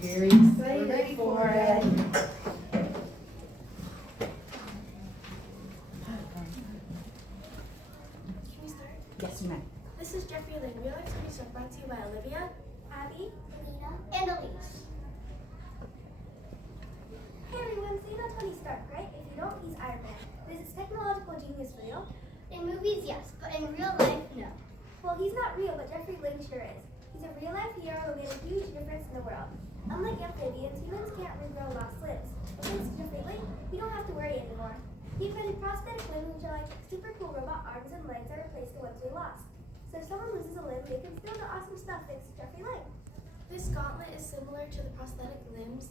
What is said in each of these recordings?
Very excited. We're ready for it. Can we start? Yes, you may. This is Jeffrey Lynn. Real Life Stories are brought to you by Olivia, Abby, Elina, and Elise. Hey everyone, so you know Tony Stark, right? If you don't, he's Iron Man. But is this technological genius real? In movies, yes, but in real life, no. Well, he's not real, but Jeffrey Lynn sure is. He's a real-life hero who made a huge difference in the world. Unlike amphibians, humans can't regrow lost limbs. Thanks to Jeffrey Lynn, we don't have to worry anymore. He invented prosthetic limbs, which are like super cool robot arms and legs that replace the ones we lost. So if someone loses a limb, they can still do awesome stuff thanks to Jeffrey Lynn. This gauntlet is similar to the prosthetic limbs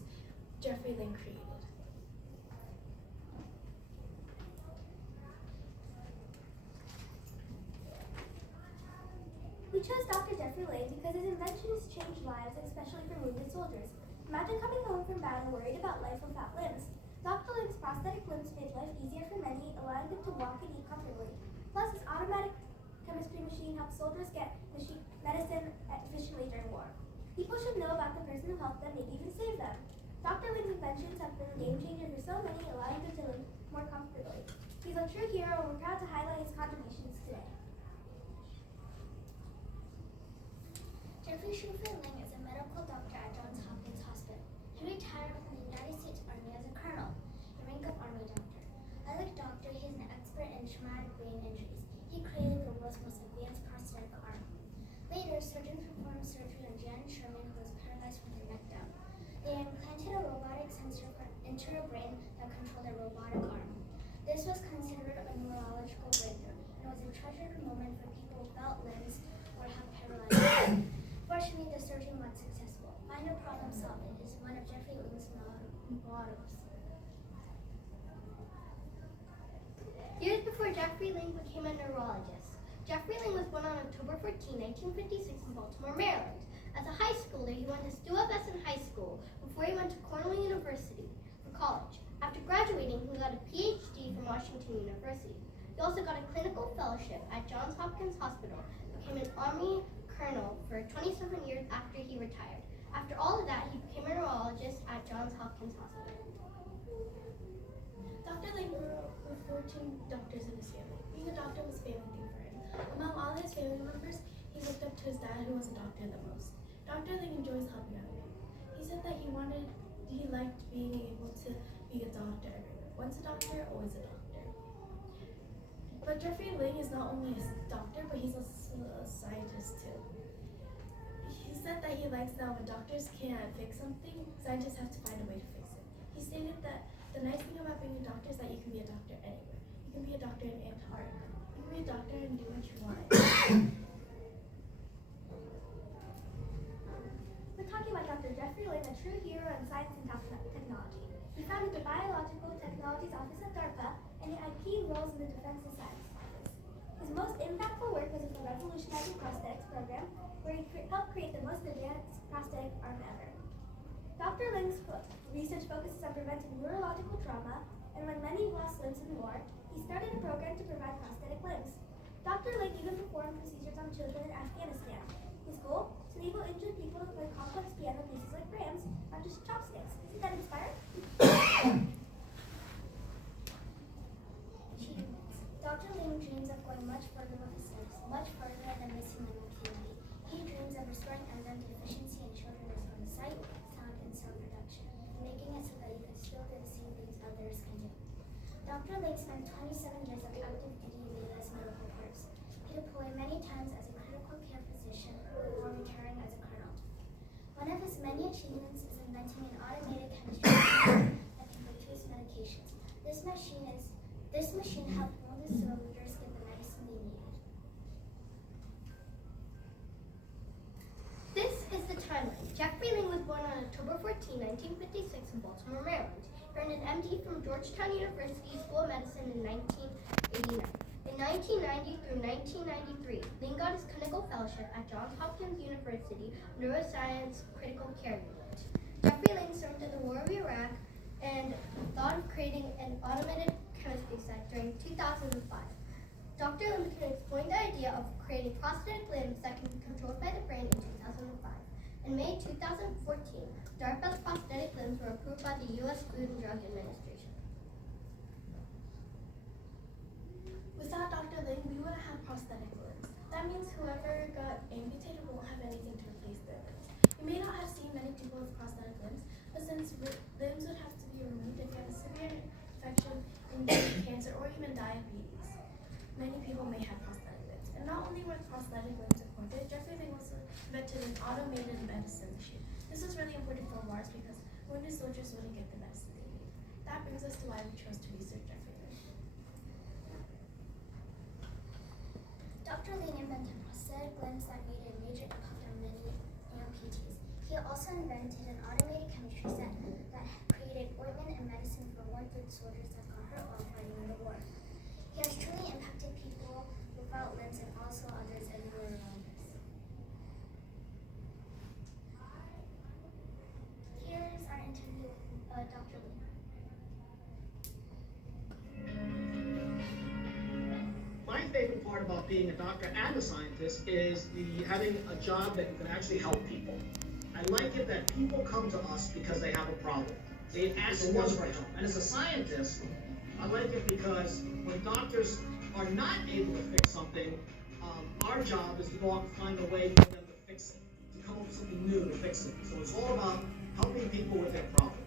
Jeffrey Lynn created. We chose Dr. Jeffrey Lynn because his inventions changed lives, especially for wounded soldiers. Imagine coming home from battle worried about life without limbs. Dr. Lynn's prosthetic limbs made life easier for many, allowing them to walk and eat comfortably. Plus, his automatic chemistry machine helps soldiers get medicine efficiently during war. People should know about the person who helped them, maybe even save them. Dr. Lynn's inventions have been a game changer for so many, allowing them to live more comfortably. He's a true hero, and we're proud to highlight his contributions today. Jeffrey Lynn is a medical doctor at Johns Hopkins Hospital. He retired from the United States Army as a colonel, the rank of Army doctor. As a doctor, he is an expert in traumatic brain injuries. He created the world's most advanced prosthetic arm. Later, surgeons performed surgery on Jan Sherman, who was paralyzed from the neck down. They implanted a robotic sensor into her brain that controlled a robotic arm. This was considered a neurological breakthrough, and was a treasured moment for people without limbs or have paralyzed. Fortunately, the surgery was successful. Minor problem solving is one of Jeffrey Lynn's mottos. Years before Jeffrey Lynn became a neurologist. Jeffrey Lynn was born on October 14, 1956 in Baltimore, Maryland. As a high schooler, he went to Stuyvesant High School before he went to Cornell University for college. After graduating, he got a PhD from Washington University. He also got a clinical fellowship at Johns Hopkins Hospital, became an Army colonel for 27 years after he retired. After all of that, he became a neurologist at Johns Hopkins Hospital. Dr. Lynn grew up with 14 doctors in his family. Being a doctor was a family thing for him. Among all his family members, he looked up to his dad, who was a doctor, the most. Dr. Lynn enjoys helping other people. He said that he liked being able to be a doctor everywhere. Once a doctor, always a doctor. But Jeffrey Lynn is not only a doctor, but he's also a scientist too. He said that he likes that when doctors can't fix something, scientists have to find a way to fix it. He stated that the nice thing about being a doctor is that you can be a doctor anywhere. You can be a doctor in Antarctica. You can be a doctor and do what you want. We're talking about Dr. Jeffrey Lynn, a true hero in science and technology. He founded the Biological Technologies Office at DARPA and had key roles in the Defense Science Office. His most impactful work was in the Revolutionizing Prosthetics program, where he helped create the most advanced prosthetic arm ever. Dr. Lynn's research focuses on preventing neurological trauma, and when many lost limbs in war, he started a program to provide prosthetic limbs. Dr. Lynn even performed procedures on children in Afghanistan. His goal? To enable injured people to play complex piano pieces like drums, not just chopsticks. Isn't that inspiring? Achievements. Dr. Lynn dreams of going much further with his limbs, much further than missing limb impunity. He dreams of restoring enzyme deficiency in children with from sight, sound, and cell production, and making it so that you can still do the same things others can do. Dr. Lynn spent 27 years of active duty in the U.S. Medical Corps. He deployed many times as a critical care physician before retiring as a colonel. One of his many achievements is inventing an automated chemistry machine that can produce medications. This machine helped wounded soldiers get the medicine they needed. This is the timeline. Jeffrey Lynn was born on October 14, 1956 in Baltimore, Maryland. He earned an MD from Georgetown University School of Medicine in 1989. In 1990 through 1993, Lynn got his clinical fellowship at Johns Hopkins University Neuroscience Critical Care Unit. Jeffrey Lynn served in the War of Iraq and thought of creating an automated chemistry set during 2005. Dr. Lynn explained the idea of creating prosthetic limbs that can be controlled by the brain in 2005. In May 2014, DARPA's prosthetic limbs were approved by the U.S. Food and Drug Administration. Without Dr. Ling, we wouldn't have prosthetic limbs. That means whoever got amputated won't have anything to replace their limbs. You may not have seen many people with prosthetic limbs, but since limbs would have to be removed if you have a severe infection, cancer, or even diabetes, many people may have prosthetic limbs. And not only were prosthetic limbs important, Jeffrey Ling also invented an automated medicine machine. This was really important for wars because wounded soldiers wouldn't get the medicine they need. That brings us to why we chose to research Jeffrey Ling. Dr. Ling invented prosthetic limbs that made a major impact on many amputees. He also invented an automated chemistry set that created ointment and medicine for wounded soldiers that got hurt while fighting in the war. He has truly impacted people without limbs and also others everywhere around us. Here's our interview with Dr. Ling. My favorite part about being a doctor and a scientist is having a job that you can actually help people. I like it that people come to us because they have a problem. They ask us for help. And as a scientist, I like it because when doctors are not able to fix something, our job is to go out and find a way for them to fix it, to come up with something new to fix it. So it's all about helping people with their problem.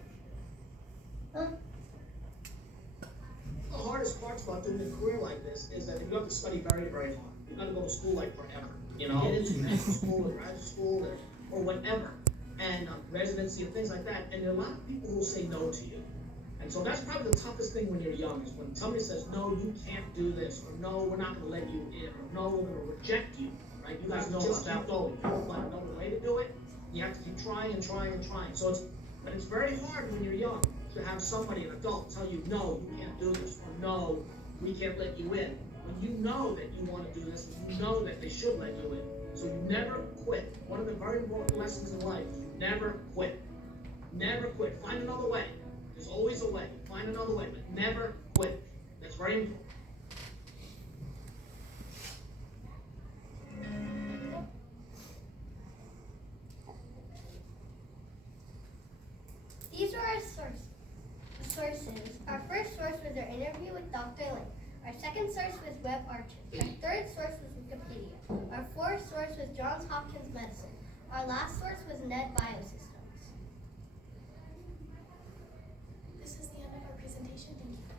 The hardest parts about doing a career like this is that you have to study very, very hard. You've got to go to school like forever. You know, get into medical school or graduate school or whatever, and residency and things like that. And there are a lot of people who will say no to you. And so that's probably the toughest thing when you're young is when somebody says, no, you can't do this, or no, we're not going to let you in, or no, we're going to reject you. Right? You guys know about that. Going. You don't find another way to do it. You have to keep trying and trying and trying. So it's very hard when you're young to have somebody, an adult, tell you, no, you can't do this, or no, we can't let you in. When you know that you want to do this, and you know that they should let you in. So you never quit. One of the very important lessons in life is you never quit. Never quit. Find another way. There's always a way. Find another way, but never quit. That's very important. These are our sources. Our first source was our interview with Dr. Ling. Our second source was Web Archive. Our third source was Wikipedia. Our fourth source was Johns Hopkins Medicine. Our last source was Net Biosystems. This is the end of our presentation. Thank you.